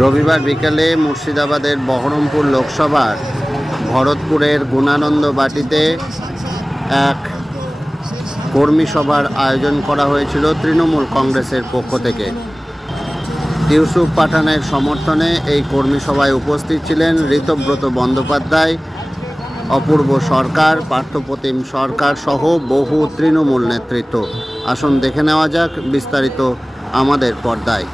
রবিবার বিকেলে মুর্শিদাবাদের বহরমপুর লোকসভার ভরতপুরের গুণানন্দ বাটিতে এক কর্মী সভার আয়োজন করা হয়েছিল তৃণমূল কংগ্রেসের পক্ষ থেকে। ইউসুফ পাঠানের সমর্থনে এই কর্মী সভায় উপস্থিত ছিলেন ঋতব্রত বন্দ্যোপাধ্যায়, অপূর্ব সরকার, পার্থপ্রতিম সরকার সহ বহু তৃণমূল নেতৃত্ব। আসুন দেখে নেওয়া যাক বিস্তারিত আমাদের পর্দায়।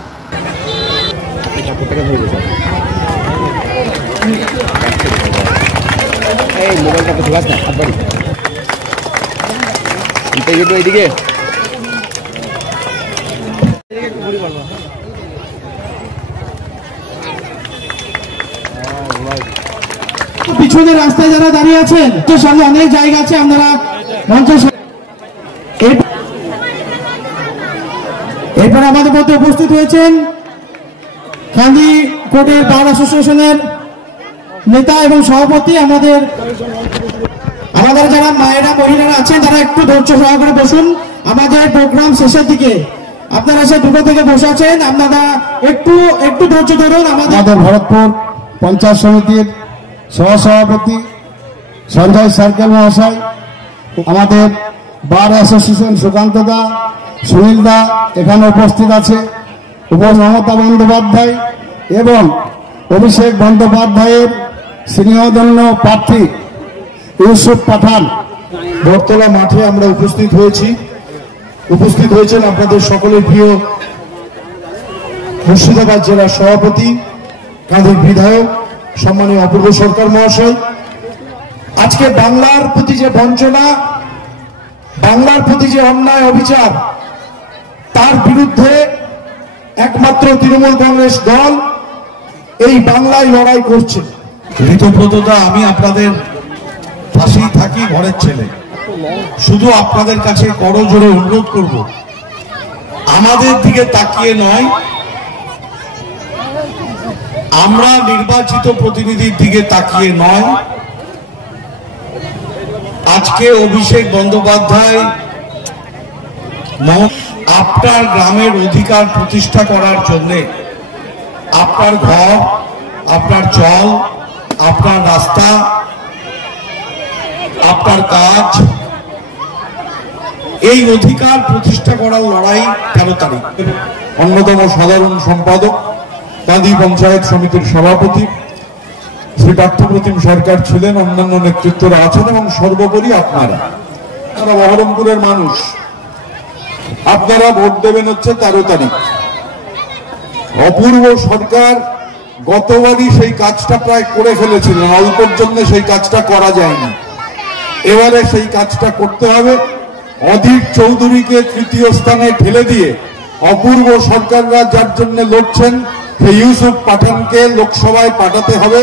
পিছনে রাস্তায় যারা দাঁড়িয়ে আছেন সামনে অনেক জায়গা আছে, আপনারা মঞ্চের এরপর আমাদের মধ্যে উপস্থিত হয়েছেন কান্দি কোর্টের বার অ্যাসোসিয়েশনের নেতা এবং সভাপতি। আমাদের যারা মায়েরা মহিলারা আছেন তারা একটু ধৈর্য সহকারে বসুন, আমাদের প্রোগ্রাম শেষের দিকে। আপনারা সে দুটো থেকে বসে আছেন, আপনারা একটু ধৈর্য ধরুন। আমাদের ভরতপুর পঞ্চায়েত সমিতির সহসভাপতি সঞ্জয় সার্কেল মহাশয়, আমাদের বার অ্যাসোসিয়েশন সুকান্ত দা, সুনীল দা এখানে উপস্থিত আছে, মমতা বন্দ্যোপাধ্যায় এবং অভিষেক বন্দ্যোপাধ্যায়ের স্নেহধন্য প্রার্থী ইউসুফ পাঠান। বটতলা মাঠে আমরা উপস্থিত হয়েছেন আপনাদের সকলের প্রিয় মুর্শিদাবাদ জেলার সভাপতি, কাঁদির বিধায়ক সম্মানীয় অপূর্ব সরকার মহাশয়। আজকে বাংলার প্রতি যে বঞ্চনা, বাংলার প্রতি যে অন্যায় অবিচার, তার বিরুদ্ধে একমাত্র তৃণমূল কংগ্রেস দল এই বাংলায় লড়াই করছে। ঋতব্রতদা, আমি আপনাদের পাশেই থাকি, ঘরের ছেলে। শুধু আপনাদের কাছে করজোড়ে অনুরোধ করব, আমাদের দিকে তাকিয়ে নয়, আমরা নির্বাচিত প্রতিনিধির দিকে তাকিয়ে নয়, আজকে অভিষেক বন্দ্যোপাধ্যায় আপনার গ্রামের অধিকার প্রতিষ্ঠা করার জন্য আপনার ঘর, আপনার জল, আপনার রাস্তা, আপনার কাজ, এই অধিকার প্রতিষ্ঠা করার লড়াই 13 তারিখ। অন্যতম সাধারণ সম্পাদক, কাঁদি পঞ্চায়েত সমিতির সভাপতি শ্রী পার্থপ্রতিম সরকার ছিলেন, অন্যান্য নেতৃত্বরা আছেন এবং সর্বোপরি আপনারা বহরমপুরের মানুষ, আপনারা ভোট দেবেন হচ্ছে 13 তারিখ। অপূর্ব সরকার গতবারই সেই কাজটা প্রায় করে ফেলেছিলেন, অল্পের জন্য সেই কাজটা করা যায়নি। এবারে সেই কাজটা করতে হবে। অধীর চৌধুরীকে তৃতীয় স্থানে ঠেলে দিয়ে অপূর্ব সরকাররা যার জন্য লড়ছেন সেই ইউসুফ পাঠানকে লোকসভায় পাঠাতে হবে।